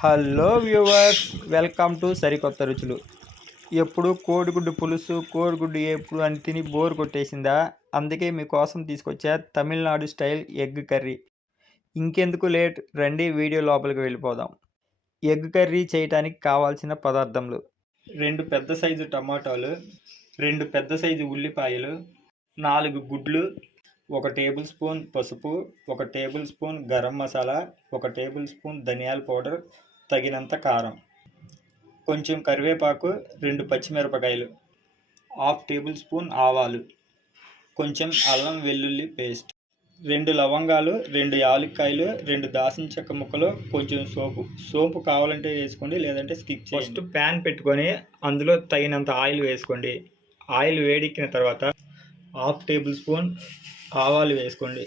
Hello viewers welcome to సరికొత్త రుచులు. ఎప్పుడు కోడిగుడ్డు పులుసు కోడిగుడ్డు ఎప్పుడు అని తిని బోర్ కొట్టేసిందా? అందుకే మీకోసం తీసుకొచ్చా తమిళనాడు స్టైల్ ఎగ్ కర్రీ. ఇంకెందుకు లేట్? రండి వీడియో లోపలికి వెళ్ళిపోదాం. ఎగ్ కర్రీ చేయడానికి కావాల్సిన పదార్థములు. రెండు పెద్ద సైజు టమాటాలు రెండు పెద్ద సైజు ఉల్లిపాయలు నాలుగు గుడ్లు ఒక టేబుల్ స్పూన్ పసుపు ఒక టేబుల్ స్పూన్ గరం మసాలా ఒక టేబుల్ స్పూన్ ధనియాల పౌడర్ తగినంత కారం కొంచెం కరివేపాకు రెండు పచ్చిమిరపకాయలు హాఫ్ టేబుల్ స్పూన్ ఆవాలు కొంచెం అల్లం వెల్లుల్లి పేస్ట్ రెండు లవంగాలు రెండు యాలక్కాయలు రెండు దాసిన చెక్క ముక్కలు కొంచెం సోపు. సోపు కావాలంటే వేసుకోండి లేదంటే స్కిప్ ఫస్ట్ ప్యాన్ పెట్టుకొని అందులో తగినంత ఆయిల్ వేసుకోండి. ఆయిల్ వేడెక్కిన తర్వాత హాఫ్ టేబుల్ స్పూన్ ఆవాలు వేసుకోండి.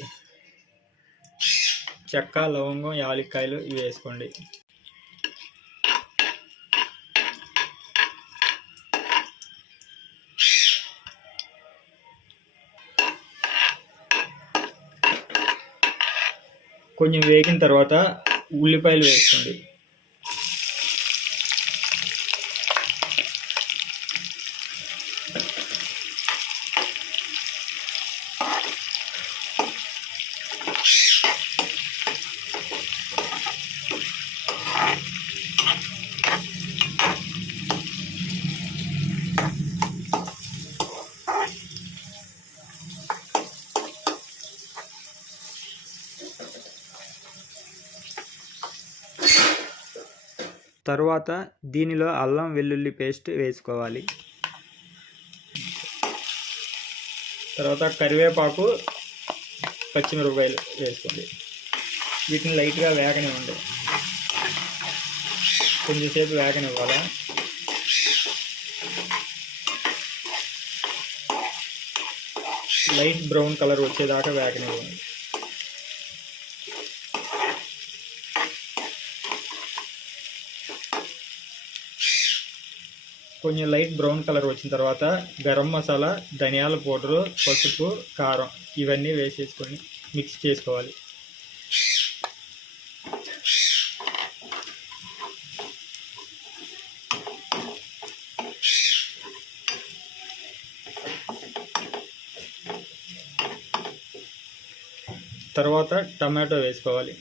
చెక్క లవంగం యాలక్కాయలు ఇవి వేసుకోండి. కొంచెం వేగిన తర్వాత ఉల్లిపాయలు వేసుకోండి. తరువాత దీనిలో అల్లం వెల్లుల్లి పేస్ట్ వేసుకోవాలి. తర్వాత కరివేపాకు పచ్చిమిరపకాయలు వేసుకోండి. వీటిని లైట్గా వేగనివ్వండి. కొంచెంసేపు వేగనివ్వాలి? లైట్ బ్రౌన్ కలర్ వచ్చేదాకా వేగనివ్వండి. కొంచెం లైట్ బ్రౌన్ కలర్ వచ్చిన తర్వాత గరం మసాలా ధనియాల పౌడరు పసుపు కారం ఇవన్నీ వేసేసుకొని మిక్స్ చేసుకోవాలి. తర్వాత టమాటో వేసుకోవాలి.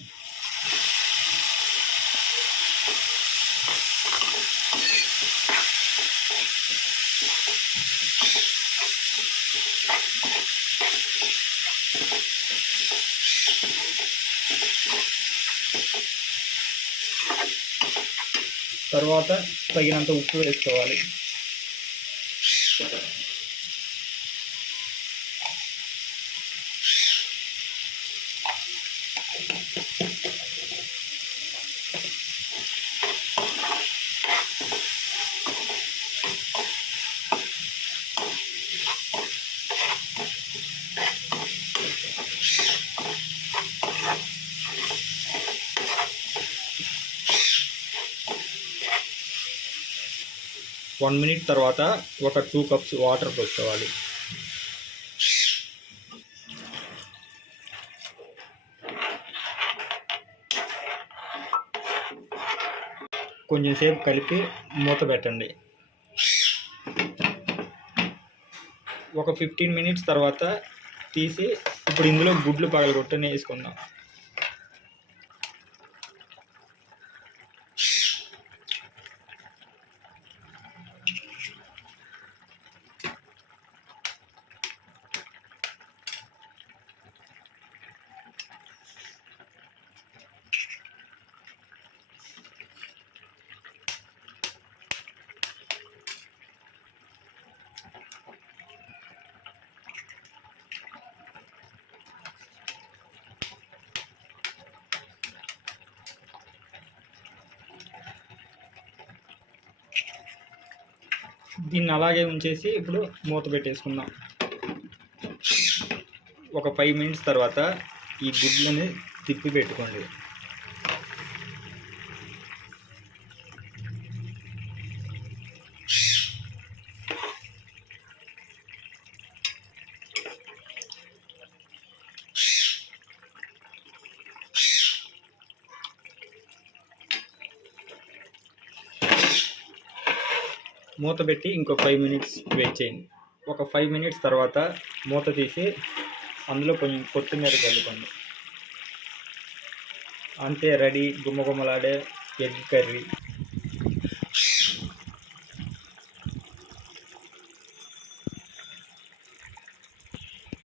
తర్వాత తగినంత ఉప్పు వేసుకోవాలి. వన్ మినిట్ తర్వాత ఒక టూ కప్స్ వాటర్ పోసుకోవాలి. కొంచెం సేపు కలిపి మూత పెట్టండి. ఒక ఫిఫ్టీన్ మినిట్స్ తర్వాత తీసి ఇప్పుడు ఇందులో గుడ్లు పగలగొట్టని వేసుకుందాం. దీన్ని అలాగే ఉంచేసి ఇప్పుడు మూత పెట్టేసుకుందాం. ఒక ఫైవ్ మినిట్స్ తర్వాత ఈ గుడ్లని తిప్పి పెట్టుకోండి. మూత పెట్టి ఇంకో ఫైవ్ మినిట్స్ వెయిట్ చేయండి. ఒక ఫైవ్ మినిట్స్ తర్వాత మూత తీసి అందులో కొంచెం కొత్తిమీర చల్లుకోండి. అంతే రెడీ గుమ్మగుమ్మలాడే ఎగ్ కర్రీ.